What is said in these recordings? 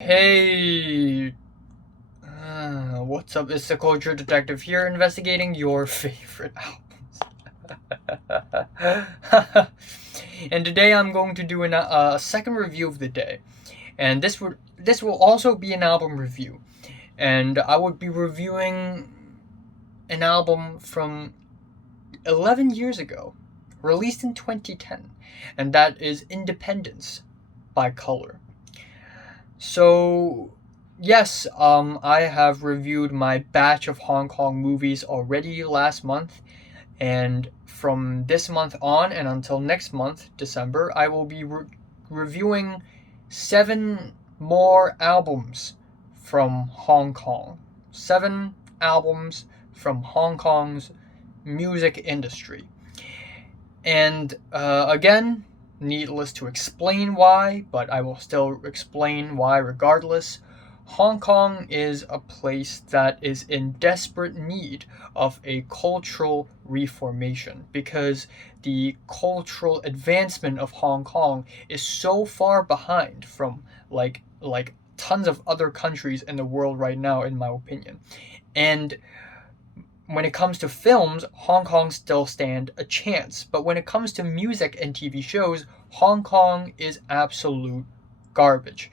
Hey, what's up? It's the Culture Detective here, investigating your favorite albums. And today I'm going to do a second review of the day, and this will also be an album review, and I would be reviewing an album from 11 years ago, released in 2010, and that is Independence by Kolor. So, yes, I have reviewed my batch of Hong Kong movies already last month, and from this month on and until next month, December, I will be reviewing 7 more albums from Hong Kong. 7 albums from Hong Kong's music industry. And again, needless to explain why, but I will still explain why regardless. Hong Kong is a place that is in desperate need of a cultural reformation because the cultural advancement of Hong Kong is so far behind from like tons of other countries in the world right now, in my opinion. And when it comes to films, Hong Kong still stand a chance. But when it comes to music and TV shows, Hong Kong is absolute garbage.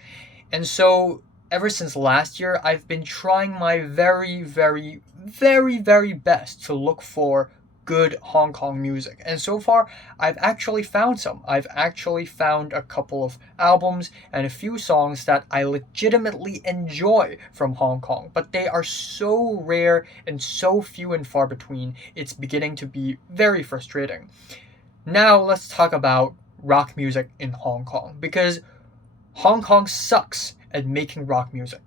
And so ever since last year, I've been trying my very, very, very, very best to look for good Hong Kong music. And so far, I've actually found some. I've actually found a couple of albums and a few songs that I legitimately enjoy from Hong Kong. But they are so rare and so few and far between, it's beginning to be very frustrating. Now, let's talk about rock music in Hong Kong, because Hong Kong sucks at making rock music.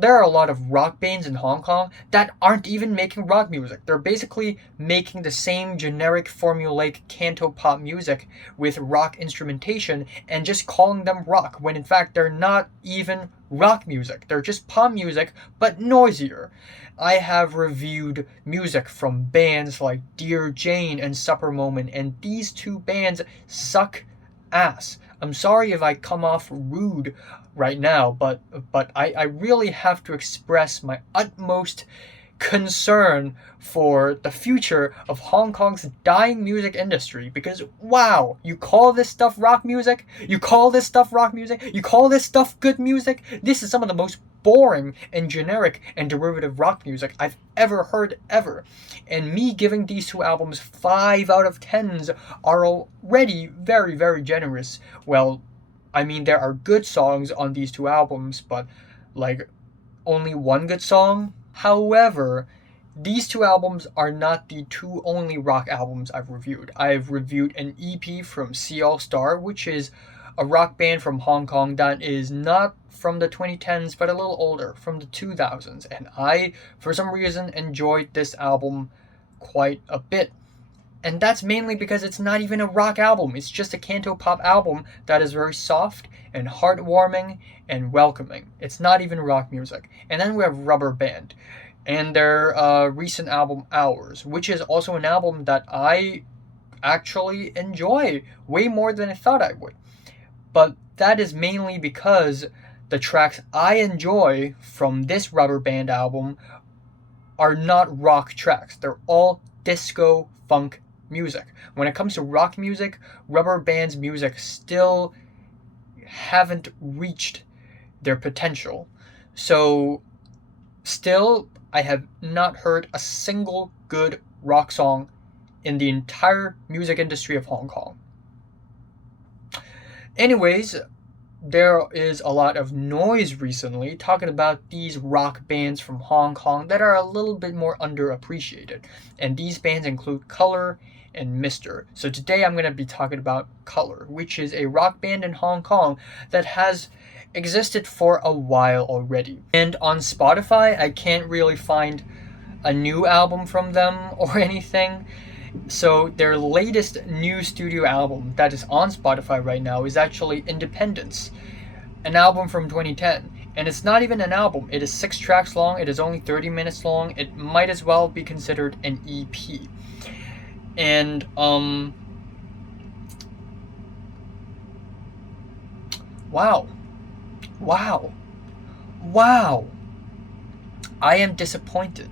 There are a lot of rock bands in Hong Kong that aren't even making rock music. They're basically making the same generic formulaic canto pop music with rock instrumentation and just calling them rock, when in fact they're not even rock music. They're just pop music, but noisier. I have reviewed music from bands like Dear Jane and Supper Moment, and these two bands suck ass. I'm sorry if I come off rude right now, but I really have to express my utmost concern for the future of Hong Kong's dying music industry, because wow, you call this stuff rock music? You call this stuff rock music? You call this stuff good music? This is some of the most boring and generic and derivative rock music I've ever heard ever. And me giving these two albums 5 out of 10s are already very, very generous. Well, I mean, there are good songs on these two albums, but like only one good song. However, these two albums are not the two only rock albums I've reviewed. I've reviewed an EP from Sea All Star, which is a rock band from Hong Kong that is not from the 2010s but a little older, from the 2000s, and I, for some reason, enjoyed this album quite a bit. And that's mainly because it's not even a rock album. It's just a canto pop album that is very soft and heartwarming and welcoming. It's not even rock music. And then we have Rubber Band and their recent album Hours, which is also an album that I actually enjoy way more than I thought I would. But that is mainly because the tracks I enjoy from this Rubber Band album are not rock tracks. They're all disco funk music. When it comes to rock music, Rubber Band's music still haven't reached their potential. So, still, I have not heard a single good rock song in the entire music industry of Hong Kong. Anyways, there is a lot of noise recently talking about these rock bands from Hong Kong that are a little bit more underappreciated. And these bands include Kolor and Mr. So today I'm going to be talking about Kolor, which is a rock band in Hong Kong that has existed for a while already. And on Spotify, I can't really find a new album from them or anything. So their latest new studio album that is on Spotify right now is actually Independence, an album from 2010. And it's not even an album. It is 6 tracks long. It is only 30 minutes long. It might as well be considered an EP. And wow. Wow, I am disappointed.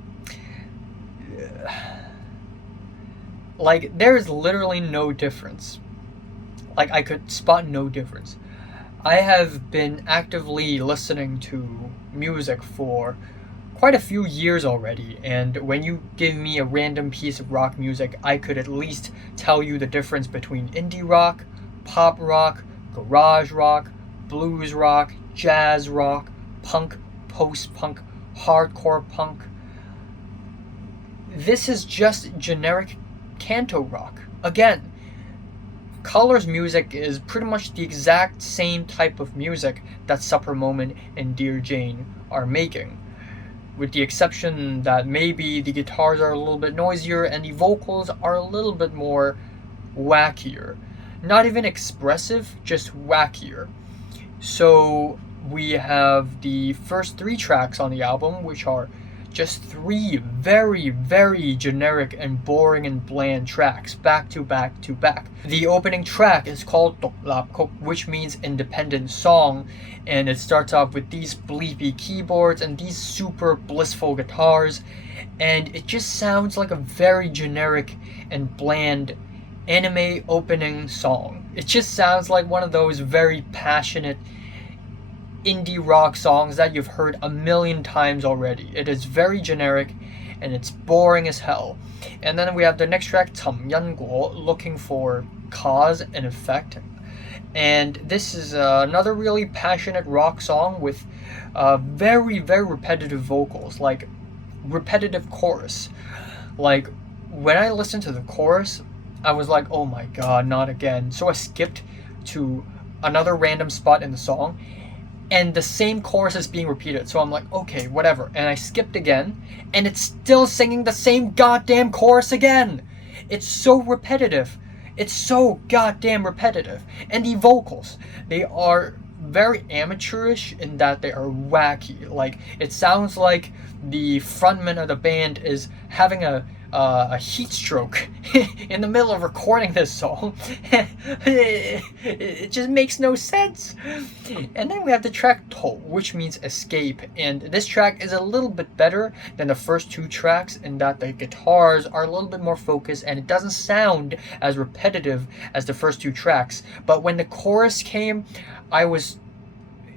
Like, there is literally no difference. Like, I could spot no difference. I have been actively listening to music for quite a few years already, and when you give me a random piece of rock music, I could at least tell you the difference between indie rock, pop rock, garage rock, blues rock, jazz rock, punk, post-punk, hardcore punk. This is just generic Cantorock. Again, Kolor's music is pretty much the exact same type of music that Supper Moment and Dear Jane are making, with the exception that maybe the guitars are a little bit noisier and the vocals are a little bit more wackier. Not even expressive, just wackier. So we have the first 3 tracks on the album, which are just 3 very, very generic and boring and bland tracks, back to back to back. The opening track is called Toklap, which means independent song, and it starts off with these bleepy keyboards and these super blissful guitars, and it just sounds like a very generic and bland anime opening song. It just sounds like one of those very passionate indie rock songs that you've heard a million times already. It is very generic and it's boring as hell. And then we have the next track, Guo, looking for cause and effect. And this is another really passionate rock song with very, very repetitive vocals, like repetitive chorus. Like, when I listened to the chorus, I was like, oh my god, not again. So I skipped to another random spot in the song, and the same chorus is being repeated. So I'm like, okay, whatever. And I skipped again, and it's still singing the same goddamn chorus again. It's so repetitive. It's so goddamn repetitive. And the vocals, they are very amateurish in that they are wacky. Like, it sounds like the frontman of the band is having a heat stroke in the middle of recording this song. It just makes no sense. And then we have the track To, which means escape, and this track is a little bit better than the first 2 tracks in that the guitars are a little bit more focused and it doesn't sound as repetitive as the first 2 tracks. But when the chorus came, I was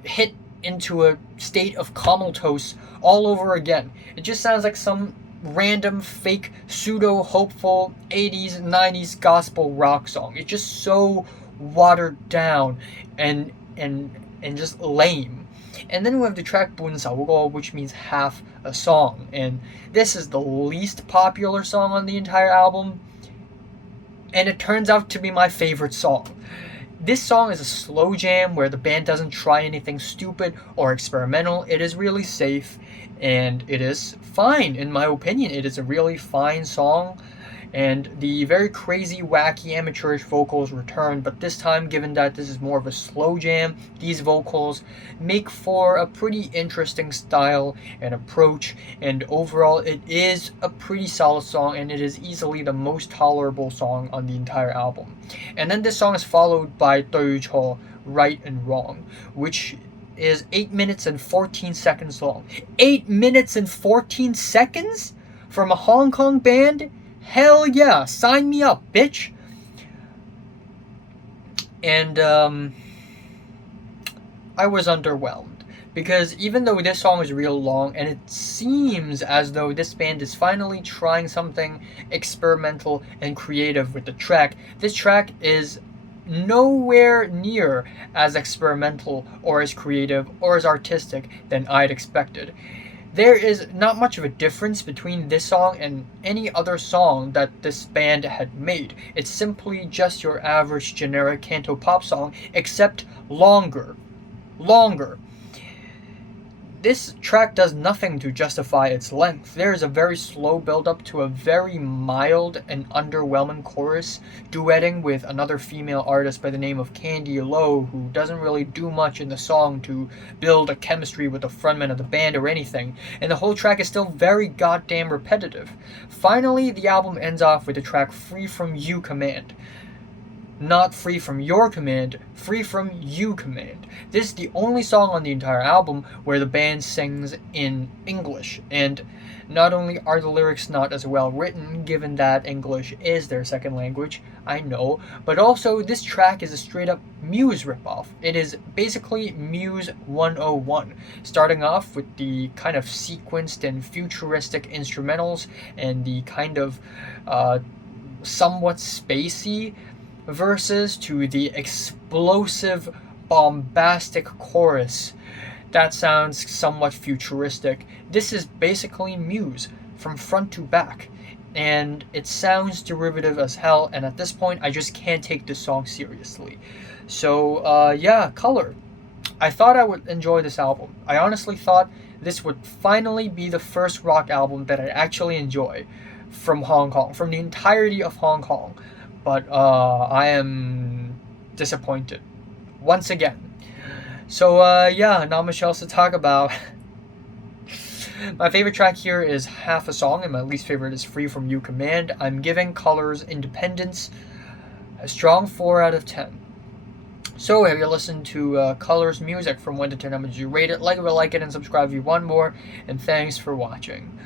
hit into a state of comatose all over again. It just sounds like some random fake pseudo hopeful 80s 90s gospel rock song. It's just so watered down and just lame. And then we have the track Bunsaogo, which means half a song, and this is the least popular song on the entire album, and it turns out to be my favorite song. This song is a slow jam where the band doesn't try anything stupid or experimental. It is really safe, and it is fine, in my opinion. It is a really fine song, and the very crazy, wacky, amateurish vocals return, but this time, given that this is more of a slow jam, these vocals make for a pretty interesting style and approach, and overall it is a pretty solid song, and it is easily the most tolerable song on the entire album. And then this song is followed by 对错, Right and Wrong, which is 8 minutes and 14 seconds long. 8 minutes and 14 seconds? From a Hong Kong band? Hell yeah, sign me up, bitch. And I was underwhelmed, because even though this song is real long and it seems as though this band is finally trying something experimental and creative with the track, this track is nowhere near as experimental or as creative or as artistic than I'd expected. There is not much of a difference between this song and any other song that this band had made. It's simply just your average generic canto pop song, except longer. This track does nothing to justify its length. There is a very slow build up to a very mild and underwhelming chorus, duetting with another female artist by the name of Candy Lo, who doesn't really do much in the song to build a chemistry with the frontman of the band or anything, and the whole track is still very goddamn repetitive. Finally, the album ends off with the track Free From You Command. Not Free From Your Command, Free From You Command. This is the only song on the entire album where the band sings in English, and not only are the lyrics not as well written, given that English is their second language, I know, but also this track is a straight up Muse ripoff. It is basically Muse 101, starting off with the kind of sequenced and futuristic instrumentals and the kind of somewhat spacey verses to the explosive, bombastic chorus that sounds somewhat futuristic. This is basically Muse from front to back, and it sounds derivative as hell, and at this point I just can't take this song seriously. So yeah, Kolor. I thought I would enjoy this album. I honestly thought this would finally be the first rock album that I actually enjoy from Hong Kong, from the entirety of Hong Kong. But I am disappointed once again. So yeah, not much else to talk about. My favorite track here is Half a Song, and my least favorite is Free From You Command. I'm giving Kolor's Independence a strong 4 out of 10. So, have you listened to Kolor's music from 1 to 10? How much you rate it? Like it, and subscribe if you want more. And thanks for watching.